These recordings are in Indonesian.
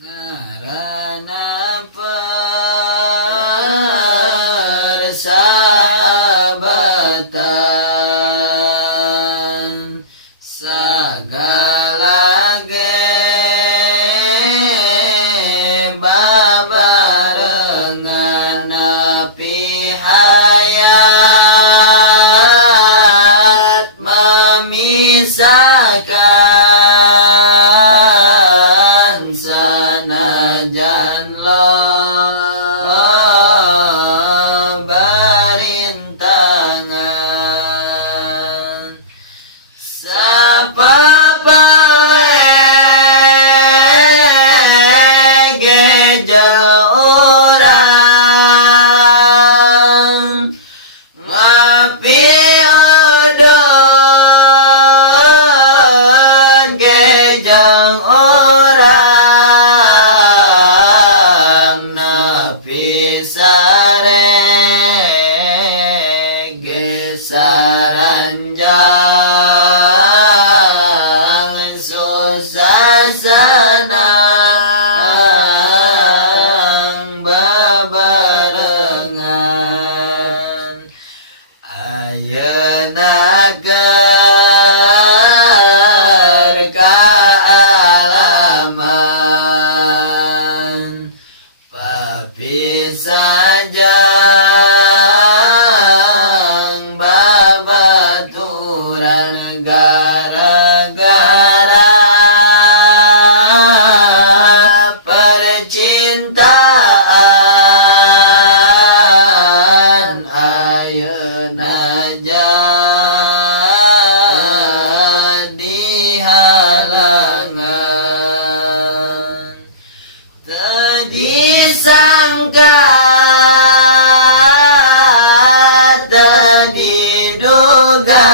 Ngaranna persahabatan sagala ge babarengan nepi hayat memisahkan sanajan berintangan sapapae geja urang ngapi odon gejang orang napi sare gesaranjang susah senang babarengan ayeuna keur kaalaman papisah jang babaturan gara-gara percintaan ayeuna jadi halangan teu disangka teu diduga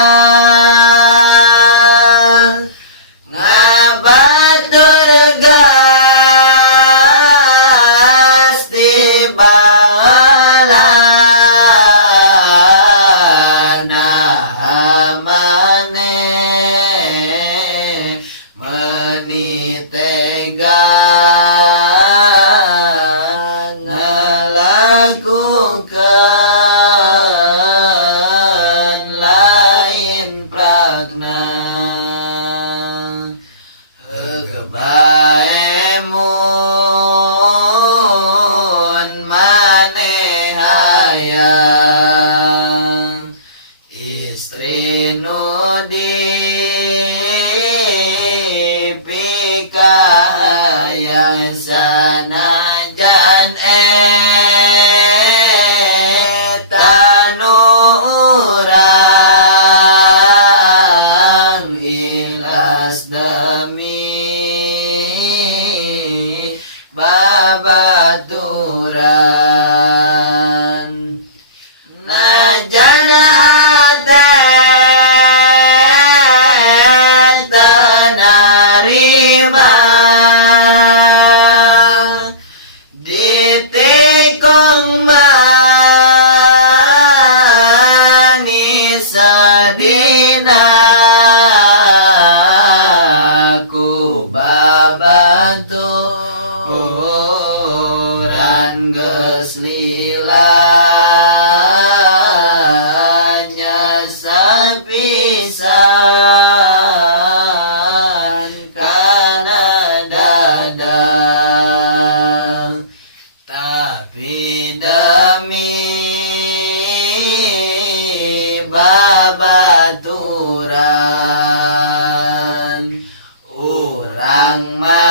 ngabatur gas tiba heula nah maneh meuni tega ngalakukeun lain prakna kebae mun maneh hayang istri nu dipikahayang sanajan eta nu urang ikhlas demi babaturan najana teh teu narima ditikung manis sadina ku babaturan geus lila nyasa pisan kana dadang tapi demi babaturan urang mah